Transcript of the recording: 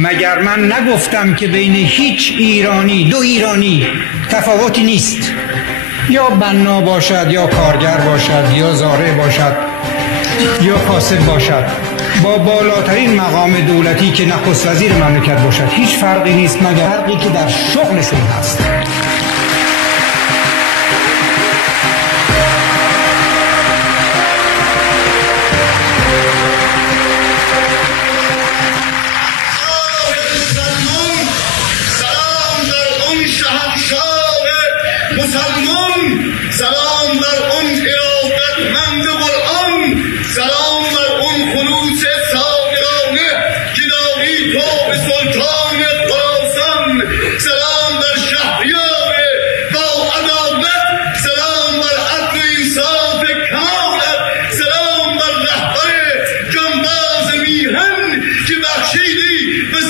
مگر من نگفتم که بین هیچ ایرانی، دو ایرانی تفاوتی نیست، یا بنا باشد یا کارگر باشد یا زارع باشد یا کاسب باشد، با بالاترین مقام دولتی که نخست وزیر مملکت باشد، هیچ فرقی نیست مگر فرقی که در شغلشون هست. که بخشیدی به